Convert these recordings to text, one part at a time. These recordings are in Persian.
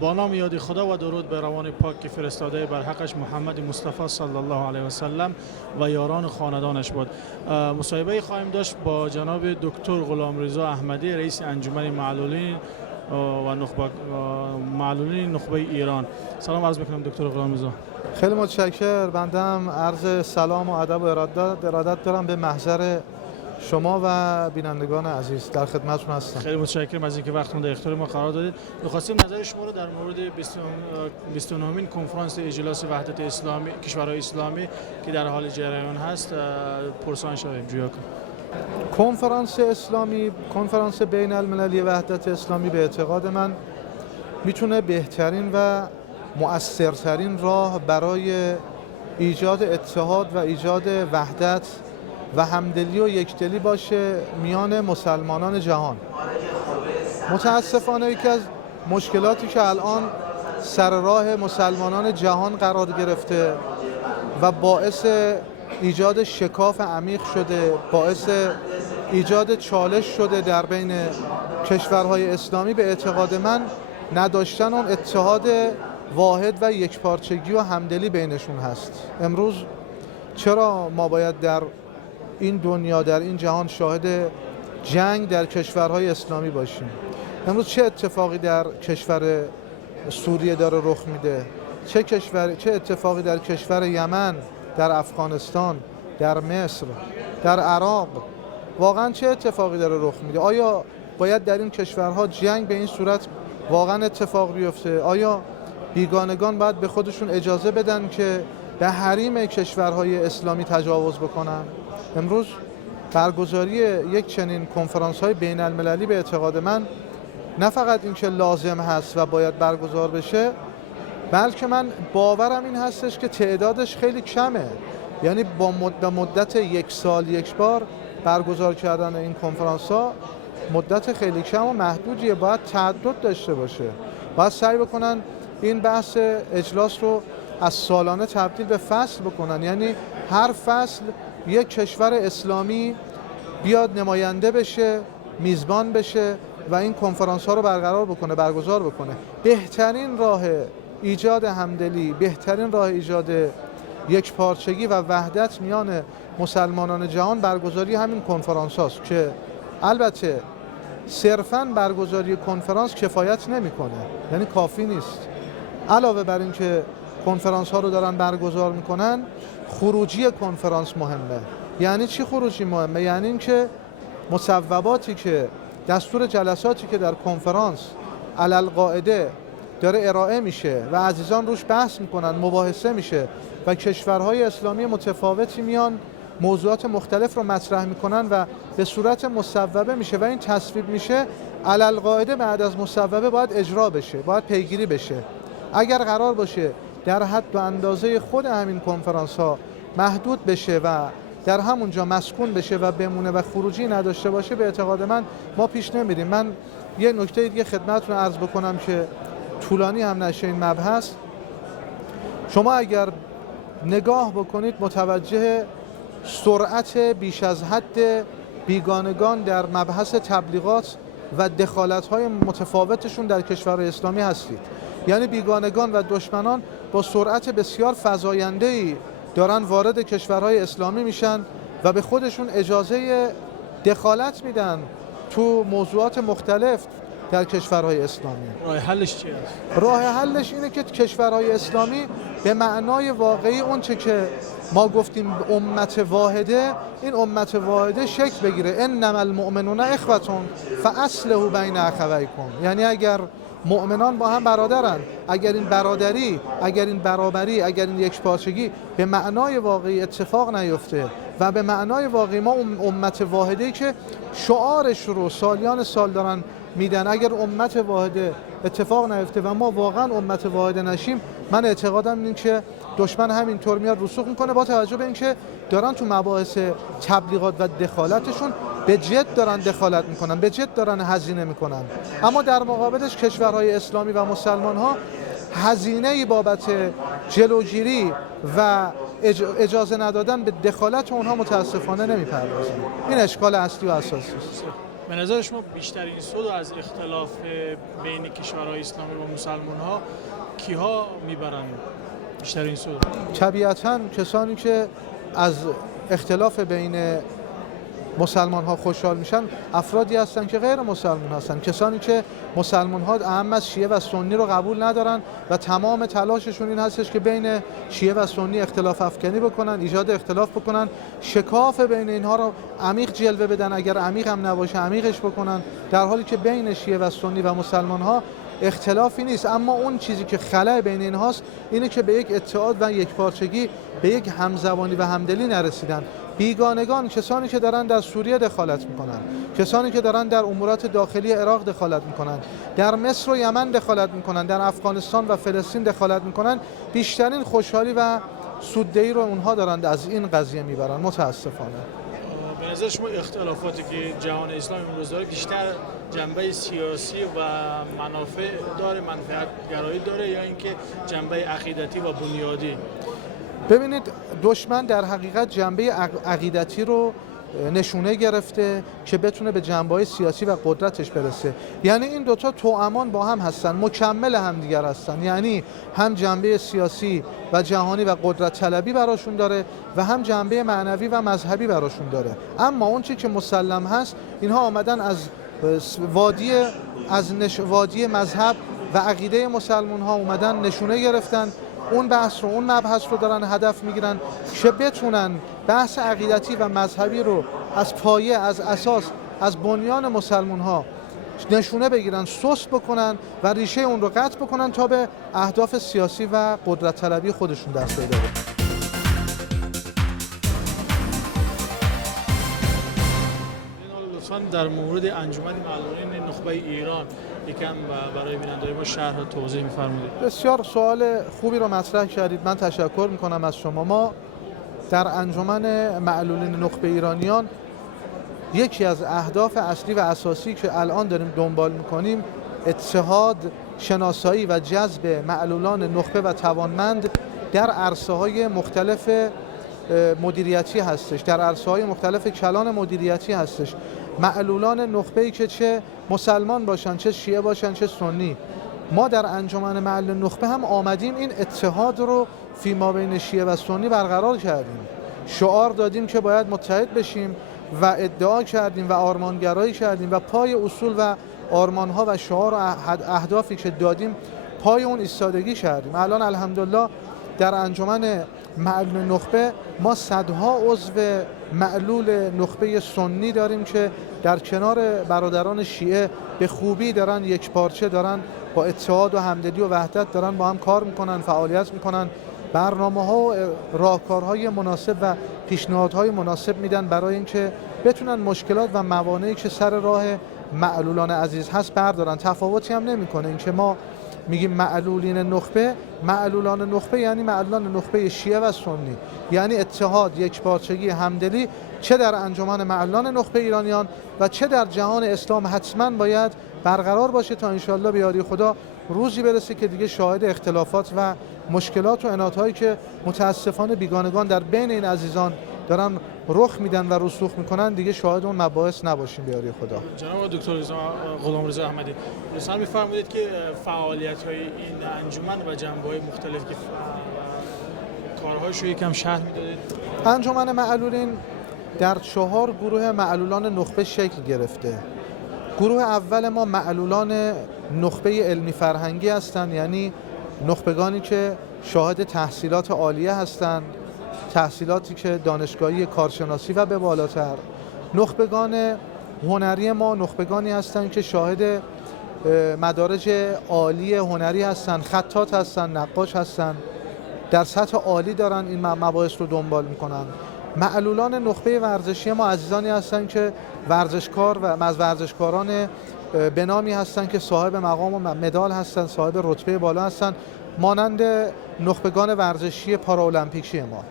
با نام یاد خدا و درود به روان پاک که فرستاده بر حقش محمد مصطفی صلی الله علیه و سلم و یاران خاندانش بود. مصاحبه خواهیم داشت با جناب دکتر غلامرضا احمدی، رئیس انجمن معلولین و معلولین نخبه ایران. سلام عرض میکنم دکتر غلامرضا. خیلی متشکرم. بنده هم عرض سلام و ادب و ارادت دارم به محضر شما و بینندگان عزیز. در خدمتتون هستم. خیلی متشکرم از اینکه وقتتون در اختیار ما قرار دادید. می‌خواستیم نظر شما رو در مورد 29مین کنفرانس اجلاس وحدت اسلامی کشورهای اسلامی که در حال جریان هست پرسان شویم جویا کنیم. کنفرانس بین المللی وحدت اسلامی به اعتقاد من میتونه بهترین و مؤثرترین راه برای ایجاد اتحاد و ایجاد وحدت و همدلی و یکدلی باشه میان مسلمانان جهان. متاسفانه یکی از مشکلاتی که الان سر راه مسلمانان جهان قرار گرفته و باعث ایجاد شکاف عمیق شده، باعث ایجاد چالش شده در بین کشورهای اسلامی، به اعتقاد من نداشتن اون اتحاد واحد و یکپارچگی و همدلی بینشون هست. امروز چرا ما باید در این دنیا، در این جهان شاهد جنگ در کشورهای اسلامی باشیم؟ امروز چه اتفاقی در کشور سوریه داره رخ میده؟ چه اتفاقی در کشور یمن، در افغانستان، در مصر، در عراق؟ واقعا چه اتفاقی داره رخ میده؟ آیا باید در این کشورها جنگ به این صورت واقعا اتفاق بیفته؟ آیا بیگانگان باید به خودشون اجازه بدن که به حریم کشورهای اسلامی تجاوز بکنن؟ امروز برگزاری یک چنین کنفرانس‌های بین المللی به اعتقاد من نه فقط این که لازم هست و باید برگزار بشه، بلکه من باورم این هستش که تعدادش خیلی کمه. یعنی با مدت یک سال یک بار برگزار کردن این کنفرانس‌ها مدت خیلی کم و محدودیه. باید تعدد داشته باشه. باید سعی بکنن این بحث اجلاس رو از سالانه تبدیل به فصل بکنن. یعنی هر فصل یک کشور اسلامی بیاد نماینده بشه، میزبان بشه و این کنفرانس ها رو برگزار بکنه. بهترین راه ایجاد همدلی، بهترین راه ایجاد یکپارچگی و وحدت میان مسلمانان جهان برگزاری همین کنفرانس هاست که البته صرفاً برگزاری کنفرانس کفایت نمیکنه، یعنی کافی نیست. علاوه بر این که کنفرانس ها رو دارن برگزار میکنن، خروجی کنفرانس مهمه. یعنی چی خروجی مهمه؟ یعنی این که مصوباتی که دستور جلساتی که در کنفرانس علالقاعده داره ارائه میشه و عزیزان روش بحث میکنن، مباحثه میشه و کشورهای اسلامی متفاوتی میان موضوعات مختلف رو مطرح میکنن و به صورت مصوبه میشه و این تصویب میشه، علالقاعده بعد از مصوبه باید اجرا بشه، باید پیگیری بشه. اگر قرار باشه در حد و اندازه خود همین کنفرانس ها محدود بشه و در همونجا مسکون بشه و بمونه و خروجی نداشته باشه، به اعتقاد من ما پیش نمیریم. من یه نکته دیگه خدمتتون عرض بکنم که طولانی هم نشه این مبحث. شما اگر نگاه بکنید متوجه سرعت بیش از حد بیگانگان در مبحث تبلیغات و دخالت‌های متفاوتشون در کشورهای اسلامی هستید. یعنی بیگانگان و دشمنان با سرعت بسیار فزاینده‌ای دارن وارد کشورهای اسلامی میشن و به خودشون اجازه دخالت میدن تو موضوعات مختلف در کشورهای اسلامی. راه حلش چیه؟ راه حلش اینه که کشورهای اسلامی به معنای واقعی اون چه که ما گفتیم امت واحده، این امت واحده شکل بگیره. انما المؤمنون اخوتون فاصلحوا بین اخویکم. یعنی اگر مؤمنان با هم برادرن، اگر این برادری، اگر این برابری، اگر این یکپارچگی به معنای واقعی اتفاق نیفته و به معنای واقعی ما امت واحده که شعارش رو سالیان سال دارن میدن، اگر امت واحده اتفاق نیفته و ما واقعا امت واحده نشیم، من اعتقادم این که دشمن همینطور میاد رسوخ میکنه، با توجه به اینکه دارن تو مباحث تبلیغات و دخالتشون به جد دارن دخالت میکنن، به جد دارن هزینه میکنن. اما در مقابلش کشورهای اسلامی و مسلمان ها هزینه‌ای بابت جلوگیری و اجازه ندادن به دخالت اونها متاسفانه نمیپردازن. این اشکال اصلی و اساسی است. به نظر شما بیشترین سود از اختلاف بین کشورهای اسلامی و مسلمان ها کیها میبرند بیشترین سود؟ طبیعتاً کسانی که از اختلاف بین مسلمان ها خوشحال میشن افرادی هستن که غیر مسلمان هستن، کسانی که مسلمان ها اهم از شیعه و سنی رو قبول ندارن و تمام تلاششون این هستش که بین شیعه و سنی اختلاف افکنی بکنن، ایجاد اختلاف بکنن، شکاف بین اینها رو عمیق جلوه بدن، اگر عمیق هم نباشه عمیقش بکنن، در حالی که بین شیعه و سنی و مسلمان ها اختلافی نیست. اما اون چیزی که خلأ بین اینهاست اینه که به یک اتحاد و یک پارچگی، به یک همزبانی و همدلی نرسیدن. بیگانگان، کسانی که دارن در سوریه دخالت میکنن، کسانی که دارن در امورات داخلی عراق دخالت میکنن، در مصر و یمن دخالت میکنن، در افغانستان و فلسطین دخالت میکنن، بیشترین خوشحالی و سوددهی رو اونها دارن از این قضیه میبرن متاسفانه. به نظر شما اختلافاتی که جهان اسلامی امروز داره بیشتر جنبه سیاسی و منافع داره، منفعت گرایی داره، یا اینکه جنبه عقیدتی و بنیادی؟ ببینید، دشمن در حقیقت جنبه عقیدتی رو نشونه گرفته که بتونه به جنبه‌های سیاسی و قدرتش برسه. یعنی این دوتا توامان با هم هستن، مکمل هم دیگر هستن. یعنی هم جنبه سیاسی و جهانی و قدرت طلبی براشون داره و هم جنبه معنوی و مذهبی براشون داره. اما اون چیزی که مسلم هست، اینها آمدن از وادی مذهب و عقیده مسلمان ها اومدن نشونه گرفتن، اون بحث رو، اون مبحث رو دارن هدف میگیرن که بتونن بحث عقیدتی و مذهبی رو از پایه، از اساس، از بنیان مسلمان ها نشونه بگیرن، سست بکنن و ریشه اون رو قطع بکنن تا به اهداف سیاسی و قدرت طلبی خودشون دست پیدا کنن. لطفاً در مورد انجمن معلولین نخبه ایران یکم برای بیننده‌های ما شرح و توضیح می‌فرمایید؟ بسیار سوال خوبی رو مطرح کردید، من تشکر می‌کنم از شما. ما در انجمن معلولین نخبه ایرانیان یکی از اهداف اصلی و اساسی که الان داریم دنبال می‌کنیم اتحاد، شناسایی و جذب معلولان نخبه و توانمند در عرصه‌های مختلف مدیریتی هستش، در عرصه‌های مختلف کلان مدیریتی هستش. معلولان نخبه‌ای که چه مسلمان باشن، چه شیعه باشن، چه سنی. ما در انجمن معلولان نخبه هم آمدیم این اتحاد رو فیما بین شیعه و سنی برقرار کردیم. شعار دادیم که باید متحد بشیم و ادعا کردیم و آرمانگرایی کردیم و پای اصول و آرمان‌ها و شعار و اهدافی که دادیم پای اون ایستادگی کردیم. الان الحمدلله در انجمن معلول نخبه ما صدها عضو معلول نخبه سنی داریم که در کنار برادران شیعه به خوبی دارن یک پارچه، دارن با اتحاد و همدلی و وحدت دارن با هم کار میکنن، فعالیت میکنن، برنامه‌ها و راهکارهای مناسب و پیشنهادهای مناسب میدن برای اینکه بتونن مشکلات و موانعی که سر راه معلولان عزیز هست بردارن. تفاوتی هم نمیکنه اینکه ما میگیم معلولین نخبه، معلولان نخبه یعنی معلولان نخبه شیعه و سنی، یعنی اتحاد، یکپارچگی، همدلی، چه در انجمن معلولان نخبه ایرانیان و چه در جهان اسلام حتما باید برقرار باشه تا انشالله به یاری خدا روزی برسه که دیگه شاهد اختلافات و مشکلات و عنادهایی که متاسفانه بیگانگان در بین این عزیزان دارن رخ میدن و رسوخ میکنن دیگه شاهد اون مباحث نباشیم به یاری خدا. جناب دکتر غلامرضا احمدی، مثلا میفرمایید که فعالیت‌های این انجمن و جنبه‌های مختلف که کارهاشو یکم شرح میدادید. انجمن معلولین در 4 گروه معلولان نخبه شکل گرفته. گروه اول ما معلولان نخبه علمی فرهنگی هستند، یعنی نخبگانی که شاهد تحصیلات عالیه هستند، تحصیلاتی که دانشگاهی کارشناسی و به بالاتر. نخبگان هنری ما نخبگانی هستند که شاهد مدارج عالی هنری هستند، خطاط هستند، نقاش هستند، در سطح عالی دارن این مباحث رو دنبال میکنن. معلولان نخبه ورزشی ما عزیزانی هستند که ورزشکار و از ورزشکاران به نامی هستند که صاحب مقام و مدال هستند، صاحب رتبه بالا هستند، مانند نخبگان ورزشی پارالمپیکی ما.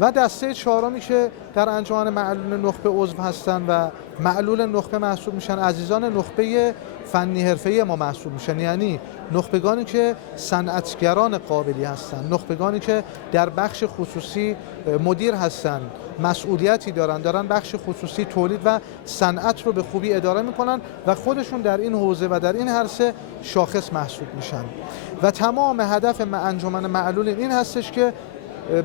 و دسته چهارمی که در انجمن معلولین نخبه عضو هستند و معلول نخبه محسوب میشن، عزیزان نخبه فنی حرفه‌ای ما محسوب میشن، یعنی نخبگانی که صنعتگران قابلی هستند، نخبگانی که در بخش خصوصی مدیر هستند، مسئولیتی دارن بخش خصوصی تولید و صنعت رو به خوبی اداره میکنن و خودشون در این حوزه و در این عرصه شاخص محسوب میشن. و تمام هدف انجمن معلولین این هستش که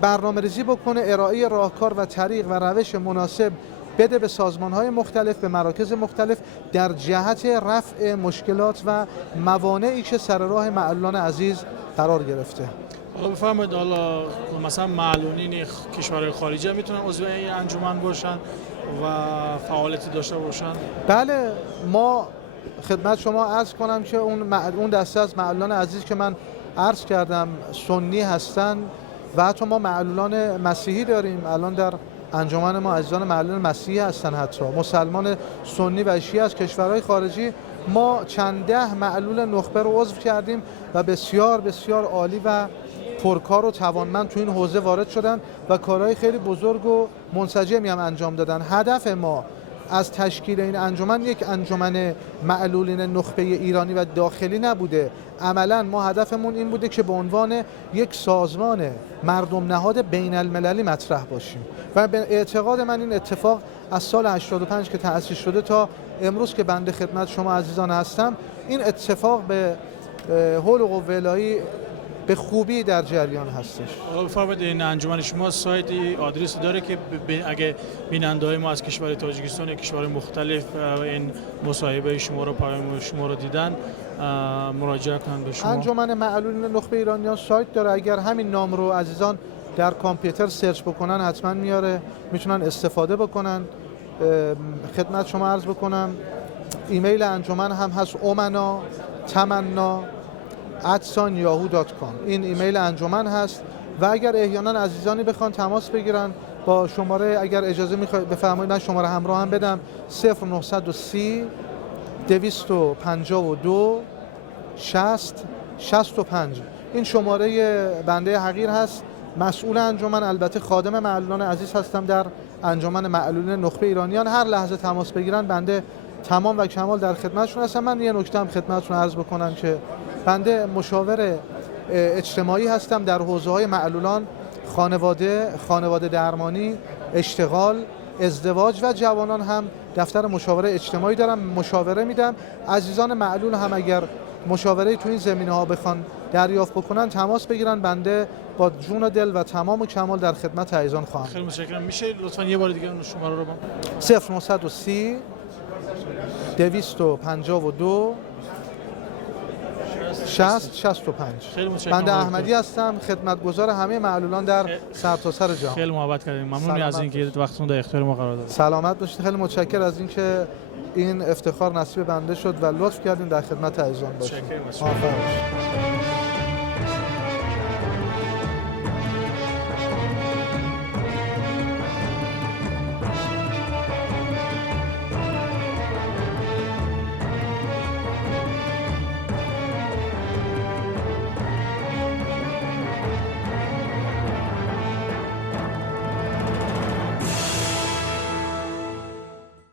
برنامه‌ریزی بکنه، ارائه راهکار و طریق و روش مناسب بده به سازمان‌های مختلف، به مراکز مختلف در جهت رفع مشکلات و موانعی که سر راه معلولان عزیز قرار گرفته. حالا بفرمایید، حالا مثلا معلولین کشورهای خارجی میتونن عضو این انجمن باشن و فعالیتی داشته باشن؟ بله، ما خدمت شما عرض کنم که اون دسته از معلولان عزیز که من عرض کردم سنی هستن و حتی ما معلولان مسیحی داریم. الان در انجمن ما عزیزان معلولان مسیحی هستن، حتی مسلمان سنی و شیعه از کشورهای خارجی. ما چند ده معلول نخبه رو عضو کردیم و بسیار بسیار عالی و پرکار و توانمند تو این حوزه وارد شدن و کارهای خیلی بزرگ و منسجمی هم انجام دادن. هدف ما از تشکیل این انجمن یک انجمن معلولین نخبه ایرانی و داخلی نبوده. عملاً ما هدفمون این بوده که به عنوان یک سازمان مردم نهاد بین المللی مطرح باشیم و به اعتقاد من این اتفاق از سال 85 که تأسیس شده تا امروز که بنده خدمت شما عزیزان هستم، این اتفاق به حول و قوه الهی به خوبی در جریان هستش. بفرمایید، این انجمن شما سایت آدرس داره که اگه بیننده‌های ما از کشور تاجیکستان یا کشور مختلف این مصاحبه شما رو، پیام شما رو دیدن، مراجعه کنن به شما؟ انجمن معلولین نخبه ایرانیان سایت داره. اگر همین نام رو عزیزان در کامپیوتر سرچ بکنن حتما میاره، میتونن استفاده بکنن. خدمت شما عرض بکنم ایمیل انجمن هم هست omana@yahoo.com. این ایمیل انجمن هست و اگر احیانا عزیزانی بخوان تماس بگیرن با شماره، اگر اجازه میخواید بفرمایید من شماره همراه هم بدم، 0930 252 60 65. این شماره بنده حقیر هست، مسئول انجمن، البته خادم معلولان عزیز هستم در انجمن معلولین نخبه ایرانیان. هر لحظه تماس بگیرن بنده تمام و کمال در خدمتشون هستم. من یه نکته هم خدمتتون عرض بکنم که بنده مشاور اجتماعی هستم در حوزه‌های معلولان، خانواده درمانی، اشتغال، ازدواج و جوانان هم دفتر مشاوره اجتماعی دارم، مشاوره میدم. عزیزان معلول هم اگر مشاوره تو این زمینه‌ها بخوان دریافت بکنن تماس بگیرن، بنده با جون و دل و تمام و کمال در خدمت عزیزان خواهم. خیلی متشکرم. میشه لطفاً یه بار دیگه اون شماره رو 0930 252 60 65. بنده احمدی هستم، خدمتگزار همه معلولان در سرتاسر جهان. خیلی محبت کردیم. ممنون از اینکه وقتتون در اختیار ما قرار دادید. سلامت باشید. خیلی متشکرم از اینکه این افتخار نصیب بنده شد و لطف کردین در خدمت عزیزان باشید. متشکرم.